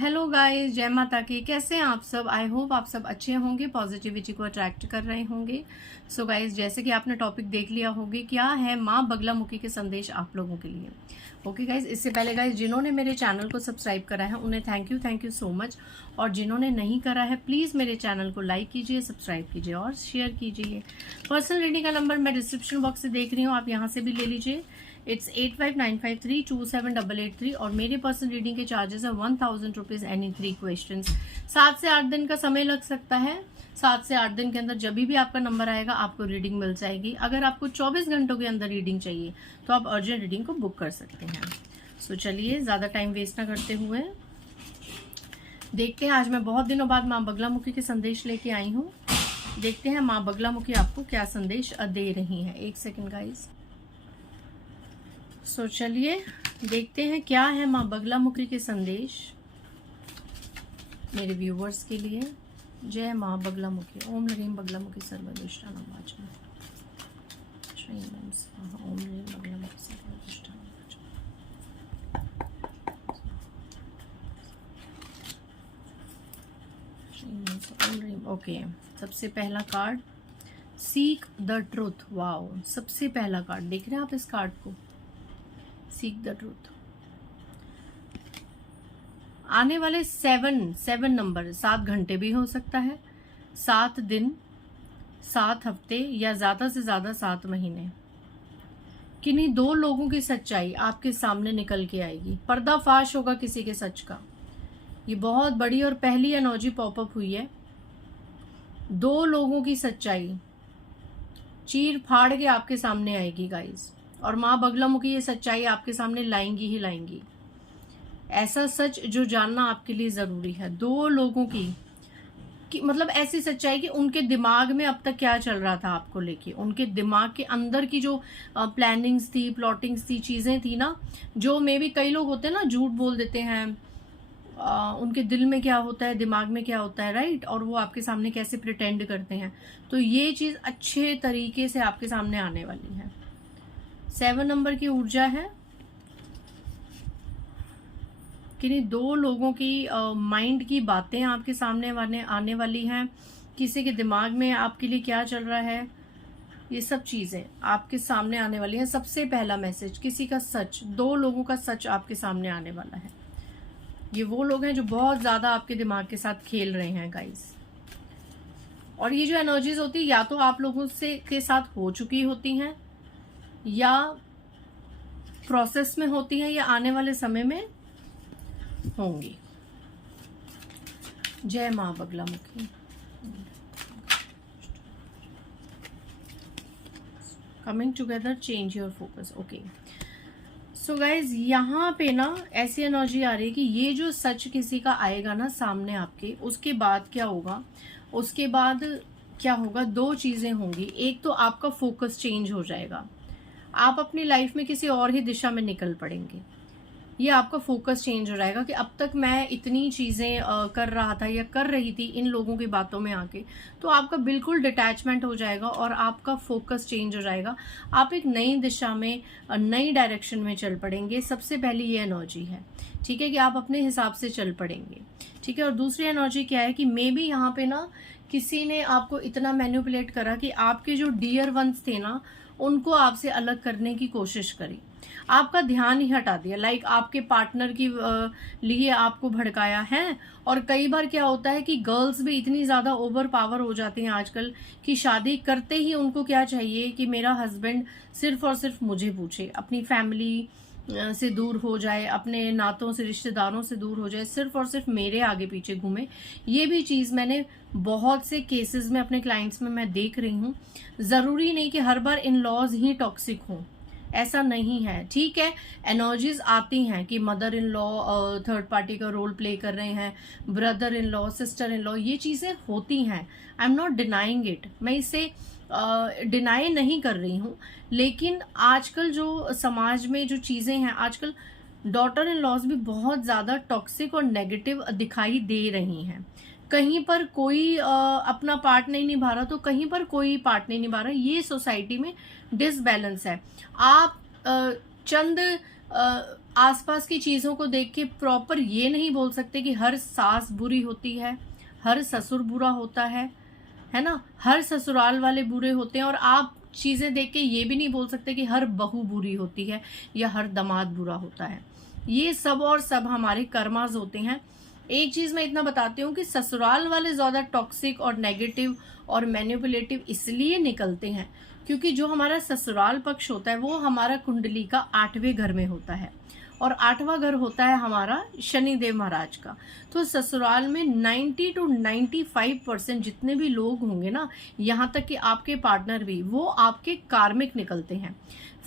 Hello guys, जय माता की। कैसे हैं आप सब? आई होप आप सब अच्छे होंगे, पॉजिटिविटी को अट्रैक्ट कर रहे होंगे। सो गाइस, जैसे कि आपने टॉपिक देख लिया होगा, क्या है माँ बगलामुखी के संदेश आप लोगों के लिए। ओके गाइस, इससे पहले गाइस जिन्होंने मेरे चैनल को सब्सक्राइब करा है उन्हें थैंक यू सो मच। और जिन्होंने नहीं करा है प्लीज़ मेरे चैनल को लाइक कीजिए, सब्सक्राइब कीजिए और शेयर कीजिए। पर्सनल रीडिंग का नंबर मैं डिस्क्रिप्शन बॉक्स से देख रही हूँ, आप यहाँ से भी ले लीजिए। इट्स 8595327883 और मेरे पर्सनल रीडिंग के चार्जेस है 1000 रुपीज़ एनी 3 क्वेश्चन। 7 से 8 दिन का समय लग सकता है। 7 से 8 दिन के अंदर जब भी आपका नंबर आएगा आपको रीडिंग मिल जाएगी। अगर आपको 24 घंटों के अंदर रीडिंग चाहिए तो आप अर्जेंट रीडिंग को बुक कर सकते हैं। सो चलिए, ज़्यादा टाइम वेस्ट ना करते हुए देखते हैं। आज मैं बहुत दिनों बाद माँ बगलामुखी के संदेश लेके आई हूँ। देखते हैं माँ बगलामुखी आपको क्या संदेश दे रही है। एक सेकेंड गाइस। सो चलिए देखते हैं क्या है माँ बगलामुखी के संदेश मेरे व्यूवर्स के लिए। जय माँ बगलामुखी। ओम ह्रीं बगलामुखी सर्वदुष्टानां वाचम। श्रीं ओम स्वाहा। ओम ह्रीं बगलामुखी सर्वदुष्टानां वाचम। ओम ह्रीं। ओके, सबसे पहला card seek the truth. Wow, सबसे पहला कार्ड देख रहे हैं आप इस कार्ड को, सीक द ट्रूथ। आने वाले 7 नंबर 7 घंटे भी हो सकता है, 7 दिन, 7 हफ्ते या ज्यादा से ज्यादा 7 महीने। किन्हीं 2 लोगों की सच्चाई आपके सामने निकल के आएगी। पर्दाफाश होगा किसी के सच का। ये बहुत बड़ी और पहली एनर्जी पॉपअप हुई है। 2 लोगों की सच्चाई चीर फाड़ के आपके सामने आएगी गाइस। और माँ बगलामुखी ये सच्चाई आपके सामने लाएंगी ही लाएंगी। ऐसा सच जो जानना आपके लिए जरूरी है। 2 लोगों की मतलब ऐसी सच्चाई कि उनके दिमाग में अब तक क्या चल रहा था आपको लेके, उनके दिमाग के अंदर की जो प्लानिंग्स थी, प्लॉटिंग्स थी, चीजें थी ना, जो मे भी कई लोग होते हैं ना झूठ बोल देते हैं। उनके दिल में क्या होता है, दिमाग में क्या होता है, राइट, और वो आपके सामने कैसे प्रिटेंड करते हैं। तो ये चीज अच्छे तरीके से आपके सामने आने वाली है। 7 नंबर की ऊर्जा है। किन्हीं 2 लोगों की माइंड की बातें आपके सामने आने वाली हैं। किसी के दिमाग में आपके लिए क्या चल रहा है, ये सब चीजें आपके सामने आने वाली हैं। सबसे पहला मैसेज किसी का सच, 2 लोगों का सच आपके सामने आने वाला है। ये वो लोग हैं जो बहुत ज्यादा आपके दिमाग के साथ खेल रहे हैं गाइस। और ये जो एनर्जीज होती है या तो आप लोगों से के साथ हो चुकी होती हैं, या प्रोसेस में होती हैं, या आने वाले समय में होंगी। जय माँ Baglamukhi. Coming together, change your focus. Okay, so guys यहाँ पे ना ऐसी एनर्जी आ रही है कि ये जो सच किसी का आएगा ना सामने आपके, उसके बाद क्या होगा, उसके बाद क्या होगा, 2 चीजें होंगी। एक तो आपका फोकस चेंज हो जाएगा, आप अपनी लाइफ में किसी और ही दिशा में निकल पड़ेंगे। ये आपका फोकस चेंज हो जाएगा कि अब तक मैं इतनी चीजें कर रहा था या कर रही थी इन लोगों की बातों में आके, तो आपका बिल्कुल डिटैचमेंट हो जाएगा और आपका फोकस चेंज हो जाएगा। आप एक नई दिशा में, नई डायरेक्शन में चल पड़ेंगे। सबसे पहली ये एनर्जी है, ठीक है, कि आप अपने हिसाब से चल पड़ेंगे, ठीक है। और दूसरी एनर्जी क्या है कि मे बी यहाँ पे ना किसी ने आपको इतना मैनिपुलेट करा कि आपके जो डियर वंस थे ना, उनको आपसे अलग करने की कोशिश करी, आपका ध्यान ही हटा दिया। लाइक आपके पार्टनर की लिए आपको भड़काया है। और कई बार क्या होता है कि गर्ल्स भी इतनी ज्यादा ओवर पावर हो जाती हैं आजकल कि शादी करते ही उनको क्या चाहिए कि मेरा हस्बैंड सिर्फ और सिर्फ मुझे पूछे, अपनी फैमिली से दूर हो जाए, अपने नातों से, रिश्तेदारों से दूर हो जाए, सिर्फ और सिर्फ मेरे आगे पीछे घूमे। ये भी चीज मैंने बहुत से केसेस में अपने क्लाइंट्स में मैं देख रही हूँ। जरूरी नहीं कि हर बार इन लॉज ही टॉक्सिक हों, ऐसा नहीं है, ठीक है। एनर्जीज आती हैं कि mother in law third party का रोल प्ले कर रहे हैं, brother in law, sister in law, ये चीजें होती हैं। I am not denying it, मैं इसे डिनाई नहीं कर रही हूँ। लेकिन आजकल जो समाज में जो चीजें हैं, आजकल डॉटर इन लॉज भी बहुत ज्यादा टॉक्सिक और नेगेटिव दिखाई दे रही हैं। कहीं पर कोई अपना पार्ट नहीं निभा रहा तो कहीं पर कोई पार्ट नहीं निभा रहा। ये सोसाइटी में डिसबैलेंस है। आप चंद आसपास की चीजों को देख के प्रॉपर ये नहीं बोल सकते कि हर सास बुरी होती है, हर ससुर बुरा होता है ना, हर ससुराल वाले बुरे होते हैं। और आप चीजें देख के ये भी नहीं बोल सकते कि हर बहू बुरी होती है या हर दामाद बुरा होता है। ये सब और सब हमारे कर्मास होते हैं। एक चीज मैं इतना बताती हूँ कि ससुराल वाले ज्यादा टॉक्सिक और नेगेटिव और मैनिपुलेटिव इसलिए निकलते हैं क्योंकि जो हमारा ससुराल पक्ष होता है वो हमारा कुंडली का 8वें घर में होता है, और 8वां घर होता है हमारा शनिदेव महाराज का। तो ससुराल में 90 to 95% जितने भी लोग होंगे ना, यहाँ तक कि आपके पार्टनर भी, वो आपके कार्मिक निकलते हैं।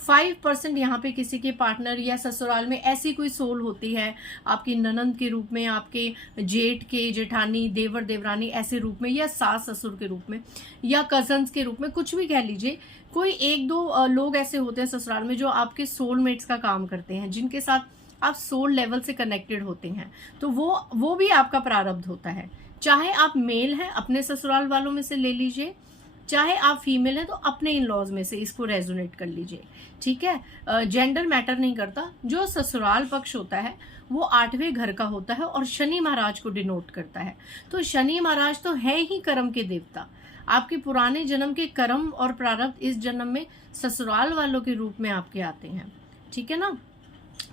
5% यहाँ पे किसी के पार्टनर या ससुराल में ऐसी कोई सोल होती है आपकी ननंद के रूप में, आपके जेठ के जेठानी, देवर देवरानी ऐसे रूप में, या सास ससुर के रूप में, या कजन्स के रूप में, कुछ भी कह लीजिए। कोई 1-2 लोग ऐसे होते हैं ससुराल में जो आपके सोलमेट्स का काम करते हैं, जिनके साथ आप सोल लेवल से कनेक्टेड होते हैं। तो वो भी आपका प्रारब्ध होता है। चाहे आप मेल हैं अपने ससुराल वालों में से ले लीजिए, चाहे आप फीमेल हैं तो अपने इन लॉज में से इसको रेजोनेट कर लीजिए, ठीक है। जेंडर मैटर नहीं करता। जो ससुराल पक्ष होता है वो 8वें घर का होता है और शनि महाराज को डिनोट करता है। तो शनि महाराज तो है ही कर्म के देवता। आपके पुराने जन्म के कर्म और प्रारब्ध इस जन्म में ससुराल वालों के रूप में आपके आते हैं, ठीक है ना।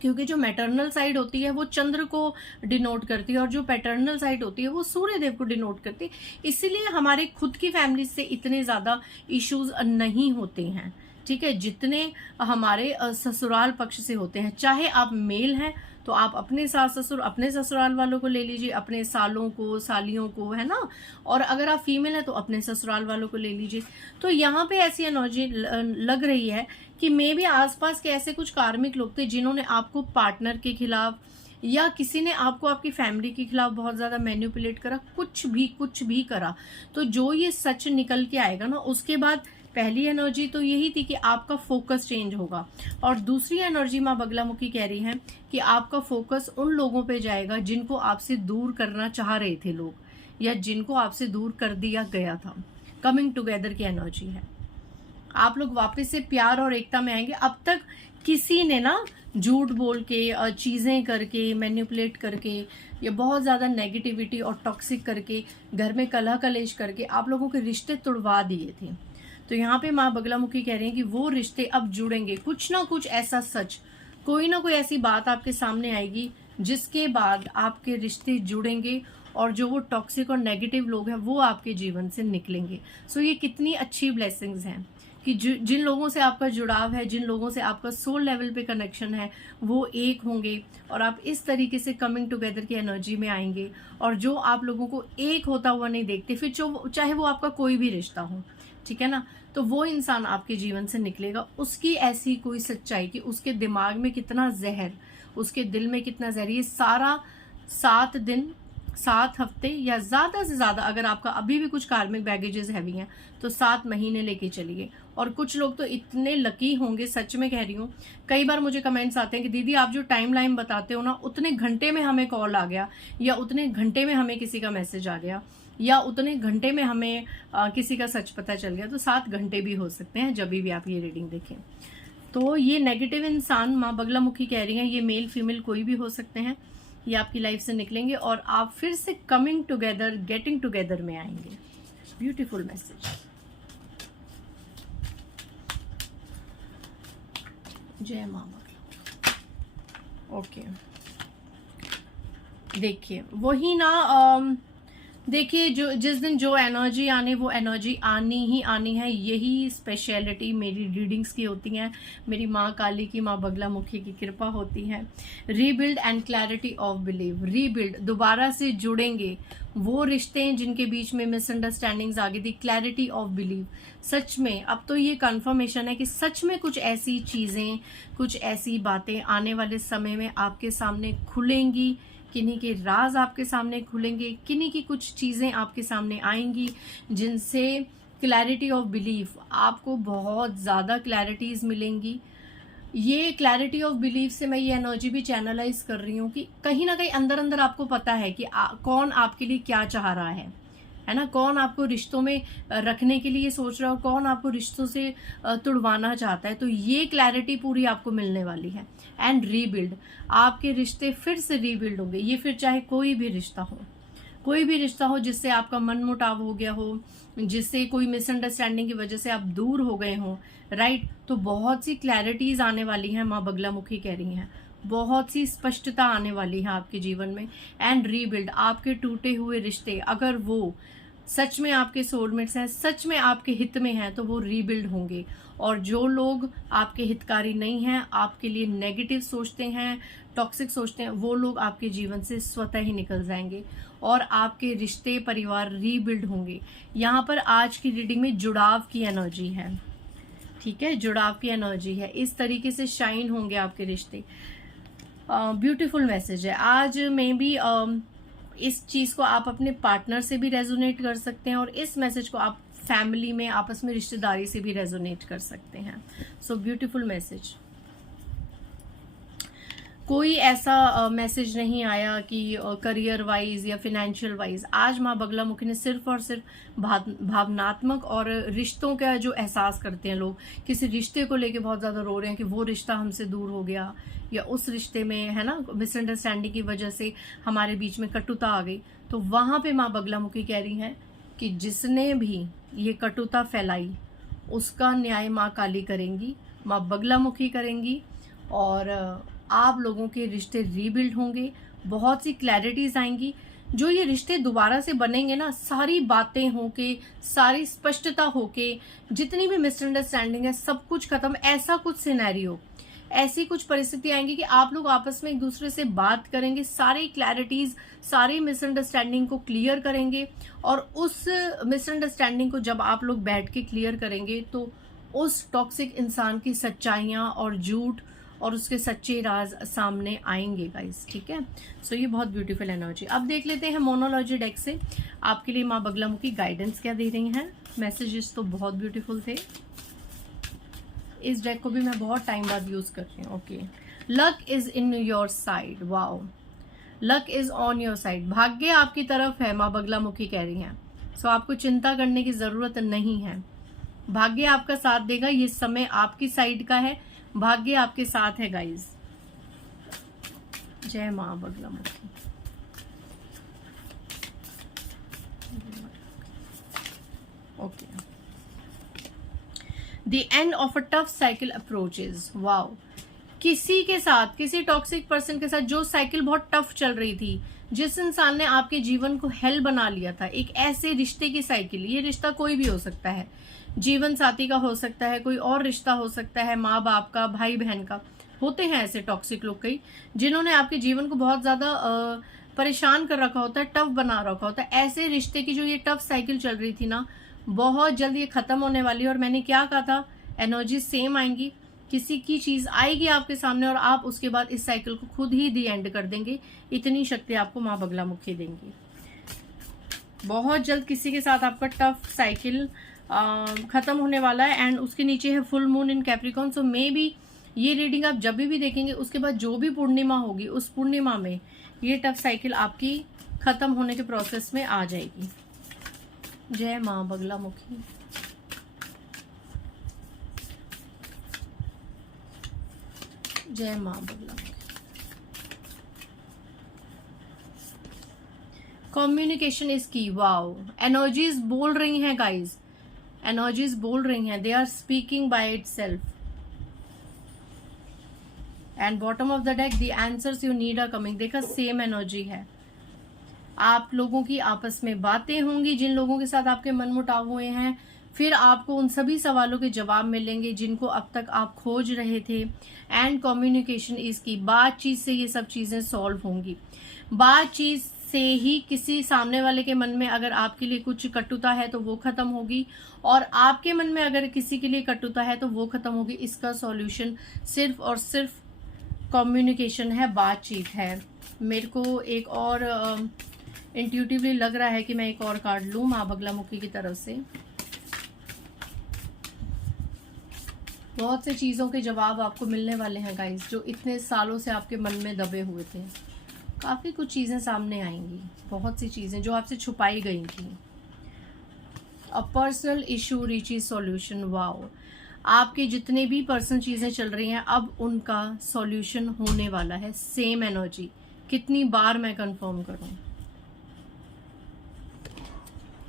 क्योंकि जो मैटरनल साइड होती है वो चंद्र को डिनोट करती है और जो पैटर्नल साइड होती है वो सूर्य देव को डिनोट करती है। इसीलिए हमारे खुद की फैमिली से इतने ज्यादा इश्यूज नहीं होते हैं, ठीक है, जितने हमारे ससुराल पक्ष से होते हैं। चाहे आप मेल हैं तो आप अपने सास ससुर, अपने ससुराल वालों को ले लीजिए, अपने सालों को, सालियों को, है ना। और अगर आप फीमेल हैं तो अपने ससुराल वालों को ले लीजिए। तो यहाँ पे ऐसी एनर्जी लग रही है कि मे भी आसपास के ऐसे कुछ कार्मिक लोग थे जिन्होंने आपको पार्टनर के खिलाफ या किसी ने आपको आपकी फैमिली के खिलाफ बहुत ज्यादा मैनिपुलेट करा, कुछ भी करा। तो जो ये सच निकल के आएगा ना, उसके बाद पहली एनर्जी तो यही थी कि आपका फोकस चेंज होगा, और दूसरी एनर्जी माँ बगलामुखी कह रही है कि आपका फोकस उन लोगों पे जाएगा जिनको आपसे दूर करना चाह रहे थे लोग, या जिनको आपसे दूर कर दिया गया था। कमिंग टुगेदर की एनर्जी है। आप लोग वापस से प्यार और एकता में आएंगे। अब तक किसी ने ना झूठ बोल के, चीजें करके, मैनिपुलेट करके, या बहुत ज्यादा नेगेटिविटी और टॉक्सिक करके, घर में कलह कलेश करके आप लोगों के रिश्ते तोड़वा दिए थे। तो यहाँ पे माँ बगलामुखी कह रही हैं कि वो रिश्ते अब जुड़ेंगे। कुछ ना कुछ ऐसा सच, कोई ना कोई ऐसी बात आपके सामने आएगी जिसके बाद आपके रिश्ते जुड़ेंगे और जो वो टॉक्सिक और नेगेटिव लोग हैं वो आपके जीवन से निकलेंगे। सो ये कितनी अच्छी ब्लेसिंग्स हैं कि जिन लोगों से आपका जुड़ाव है, जिन लोगों से आपका सोल लेवल पे कनेक्शन है, वो एक होंगे और आप इस तरीके से कमिंग टुगेदर की एनर्जी में आएंगे। और जो आप लोगों को एक होता हुआ नहीं देखते, फिर चाहे वो आपका कोई भी रिश्ता हो, ठीक है ना, तो वो इंसान आपके जीवन से निकलेगा। उसकी ऐसी कोई सच्चाई कि उसके दिमाग में कितना जहर, उसके दिल में कितना जहर, ये सारा 7 दिन, 7 हफ्ते या ज्यादा से ज्यादा, अगर आपका अभी भी कुछ कार्मिक बैगेजेस हैवी हैं तो 7 महीने लेके चलिए। और कुछ लोग तो इतने लकी होंगे, सच में कह रही हूँ। कई बार मुझे कमेंट्स आते हैं कि दीदी आप जो टाइम लाइन बताते हो ना, उतने घंटे में हमें कॉल आ गया, या उतने घंटे में हमें किसी का मैसेज आ गया, या उतने घंटे में हमें किसी का सच पता चल गया। तो 7 घंटे भी हो सकते हैं जब भी आप ये रीडिंग देखें। तो ये नेगेटिव इंसान माँ बगलामुखी कह रही हैं, ये मेल फीमेल कोई भी हो सकते हैं, ये आपकी लाइफ से निकलेंगे और आप फिर से कमिंग टुगेदर, गेटिंग टुगेदर में आएंगे। Beautiful message. जय माँ बगला। ओके, देखिए वही ना, देखिए जो जिस दिन जो एनर्जी आनी, वो एनर्जी आनी ही आनी है। यही स्पेशलिटी मेरी रीडिंग्स की होती हैं, मेरी माँ काली की, माँ बगलामुखी की कृपा होती है। Rebuild and clarity of believe. Rebuild, दोबारा से जुड़ेंगे वो रिश्ते हैं जिनके बीच में मिसअंडरस्टैंडिंग्स आ गई थी। क्लैरिटी ऑफ बिलीव, सच में अब तो ये कंफर्मेशन है कि सच में कुछ ऐसी चीजें, कुछ ऐसी बातें आने वाले समय में आपके सामने खुलेंगी। किन्हीं के राज आपके सामने खुलेंगे, किन्हीं की कुछ चीजें आपके सामने आएंगी जिनसे क्लैरिटी ऑफ बिलीफ, आपको बहुत ज्यादा क्लैरिटीज मिलेंगी। ये क्लैरिटी ऑफ बिलीफ से मैं ये एनर्जी भी चैनलाइज कर रही हूँ कि कहीं ना कहीं अंदर अंदर आपको पता है कि कौन आपके लिए क्या चाह रहा है है ना। कौन आपको रिश्तों में रखने के लिए सोच रहा है और कौन आपको रिश्तों से तुड़वाना चाहता है, तो ये क्लैरिटी पूरी आपको मिलने वाली है। एंड रीबिल्ड, आपके रिश्ते फिर से रीबिल्ड होंगे। ये फिर चाहे कोई भी रिश्ता हो, कोई भी रिश्ता हो जिससे आपका मन मुटाव हो गया हो, जिससे कोई मिसअंडरस्टैंडिंग की वजह से आप दूर हो गए हो, राइट, तो बहुत सी क्लैरिटीज आने वाली हैं, माँ बगलामुखी कह रही हैं। बहुत सी स्पष्टता आने वाली है आपके जीवन में। एंड रीबिल्ड, आपके टूटे हुए रिश्ते अगर वो सच में आपके सोलमेट्स हैं, सच में आपके हित में हैं, तो वो रीबिल्ड होंगे। और जो लोग आपके हितकारी नहीं हैं, आपके लिए नेगेटिव सोचते हैं, टॉक्सिक सोचते हैं, वो लोग आपके जीवन से स्वतः ही निकल जाएंगे और आपके रिश्ते परिवार रीबिल्ड होंगे। यहाँ पर आज की रीडिंग में जुड़ाव की एनर्जी है, ठीक है, जुड़ाव की एनर्जी है। इस तरीके से शाइन होंगे आपके रिश्ते। ब्यूटीफुल मैसेज है आज। मे बी इस चीज को आप अपने पार्टनर से भी रेजोनेट कर सकते हैं और इस मैसेज को आप फैमिली में आपस में रिश्तेदारी से भी रेजोनेट कर सकते हैं। So beautiful message. कोई ऐसा मैसेज नहीं आया कि करियर वाइज या फिनेंशियल वाइज। आज माँ बगलामुखी ने सिर्फ और सिर्फ भावनात्मक और रिश्तों का जो एहसास करते हैं लोग, किसी रिश्ते को लेके बहुत ज़्यादा रो रहे हैं कि वो रिश्ता हमसे दूर हो गया या उस रिश्ते में, है ना, मिसअंडरस्टैंडिंग की वजह से हमारे बीच में कटुता आ गई, तो वहाँ पे माँ बगलामुखी कह रही हैं कि जिसने भी ये कटुता फैलाई उसका न्याय माँ काली करेंगी, माँ बगलामुखी करेंगी और आप लोगों के रिश्ते रीबिल्ड होंगे। बहुत सी क्लैरिटीज आएंगी। जो ये रिश्ते दोबारा से बनेंगे ना, सारी बातें होके, सारी स्पष्टता होके, जितनी भी मिसअंडरस्टैंडिंग है सब कुछ खत्म। ऐसा कुछ सिनेरियो, ऐसी कुछ परिस्थिति आएंगी कि आप लोग आपस में एक दूसरे से बात करेंगे, सारी क्लैरिटीज, सारी मिसअंडरस्टैंडिंग को क्लियर करेंगे और उस मिसअंडरस्टैंडिंग को जब आप लोग बैठ के क्लियर करेंगे तो उस टॉक्सिक इंसान की सच्चाइयाँ और झूठ और उसके सच्चे राज सामने आएंगे गाइस, ठीक है। सो ये बहुत ब्यूटीफुल एनर्जी। अब देख लेते हैं मोनोलॉजी डेक से आपके लिए माँ बगलामुखी गाइडेंस क्या दे रही हैं। मैसेजेस तो बहुत ब्यूटीफुल थे। इस डेक को भी मैं बहुत टाइम बाद यूज कर रही हूँ। Okay, luck is in your side. Wow, luck is on your side. भाग्य आपकी तरफ है, माँ बगलामुखी कह रही हैं। सो आपको चिंता करने की जरूरत नहीं है। भाग्य आपका साथ देगा। ये समय आपकी साइड का है, भाग्य आपके साथ है गाइज। जय माँ Baglamukhi. Okay, the end of a tough cycle approaches. Wow, किसी के साथ, किसी टॉक्सिक पर्सन के साथ जो साइकिल बहुत टफ चल रही थी, जिस इंसान ने आपके जीवन को हेल बना लिया था, एक ऐसे रिश्ते की साइकिल। ये रिश्ता कोई भी हो सकता है, जीवन साथी का हो सकता है, कोई और रिश्ता हो सकता है, माँ बाप का, भाई बहन का। होते हैं ऐसे टॉक्सिक लोग कई, जिन्होंने आपके जीवन को बहुत ज्यादा परेशान कर रखा होता है, टफ बना रखा होता है। ऐसे रिश्ते की जो ये टफ साइकिल चल रही थी ना, बहुत जल्द ये खत्म होने वाली है। और मैंने क्या कहा था, एनर्जी सेम आएंगी। किसी की चीज आएगी आपके सामने और आप उसके बाद इस साइकिल को खुद ही दी एंड कर देंगे। इतनी शक्ति आपको माँ बगलामुखी देंगी। बहुत जल्द किसी के साथ आपका टफ साइकिल खत्म होने वाला है। एंड उसके नीचे है full moon in Capricorn. So may be ये रीडिंग आप जब भी देखेंगे उसके बाद जो भी पूर्णिमा होगी, उस पूर्णिमा में ये टफ साइकिल आपकी खत्म होने के प्रोसेस में आ जाएगी। जय माँ बगलामुखी। जय माँ Baglamukhi. Communication is key. Wow, energies बोल रही हैं गाइज, एनर्जीज बोल रही हैं, they are speaking by itself. And bottom of the deck, the answers you need are coming. देखा, सेम एनर्जी है। आप लोगों की आपस में बातें होंगी, जिन लोगों के साथ आपके मनमुटाव हुए हैं, फिर आपको उन सभी सवालों के जवाब मिलेंगे जिनको अब तक आप खोज रहे थे। एंड कम्युनिकेशन इज की। बातचीत से ये सब चीजें सॉल्व होंगी। बातचीत से ही किसी सामने वाले के मन में अगर आपके लिए कुछ कटुता है तो वो खत्म होगी, और आपके मन में अगर किसी के लिए कटुता है तो वो खत्म होगी। इसका सॉल्यूशन सिर्फ और सिर्फ कम्युनिकेशन है, बातचीत है। मेरे को एक और इंट्यूटिवली लग रहा है कि मैं एक और कार्ड लूं माँ बगलामुखी की तरफ से। बहुत से चीजों के जवाब आपको मिलने वाले हैं गाइस, जो इतने सालों से आपके मन में दबे हुए थे। काफी कुछ चीजें सामने आएंगी, बहुत सी चीजें जो आपसे छुपाई गई थी। A personal issue reaches solution. Wow, आपके जितने भी पर्सनल चीजें चल रही हैं अब उनका सॉल्यूशन होने वाला है। सेम एनर्जी, कितनी बार मैं कंफर्म करूं?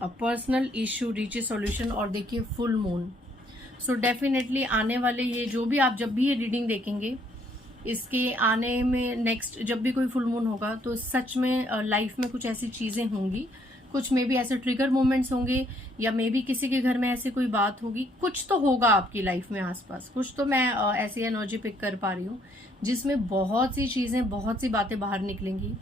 A personal issue reaches solution. और देखिए फुल मून। सो डेफिनेटली आने वाले ये जो भी आप जब भी ये रीडिंग देखेंगे, इसके आने में नेक्स्ट जब भी कोई फुल मून होगा तो सच में लाइफ में कुछ ऐसी चीजें होंगी, कुछ मे बी ऐसे ट्रिगर मोमेंट्स होंगे, या मे बी किसी के घर में ऐसी कोई बात होगी, कुछ तो होगा आपकी लाइफ में आसपास, कुछ तो मैं ऐसी एनर्जी पिक कर पा रही हूँ जिसमें बहुत सी चीजें, बहुत सी बातें बाहर निकलेंगी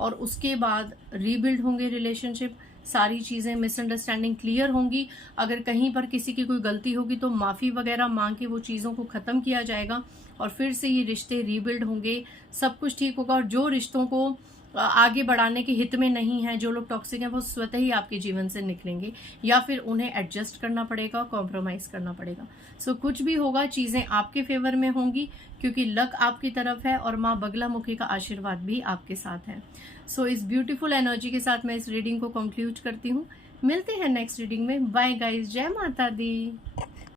और उसके बाद रीबिल्ड होंगे रिलेशनशिप। सारी चीजें, मिसअंडरस्टैंडिंग क्लियर होंगी। अगर कहीं पर किसी की कोई गलती होगी तो माफी वगैरह मांग के वो चीजों को खत्म किया जाएगा और फिर से ये रिश्ते रीबिल्ड होंगे, सब कुछ ठीक होगा। और जो रिश्तों को आगे बढ़ाने के हित में नहीं है, जो लोग टॉक्सिक हैं, वो स्वतः ही आपके जीवन से निकलेंगे या फिर उन्हें एडजस्ट करना पड़ेगा, कॉम्प्रोमाइज करना पड़ेगा। सो कुछ भी होगा, चीजें आपके फेवर में होंगी क्योंकि लक आपकी तरफ है और माँ बगलामुखी का आशीर्वाद भी आपके साथ है। सो इस ब्यूटीफुल एनर्जी के साथ मैं इस रीडिंग को कंक्लूड करती हूँ। मिलते हैं नेक्स्ट रीडिंग में। बाय गाइस, जय माता दी।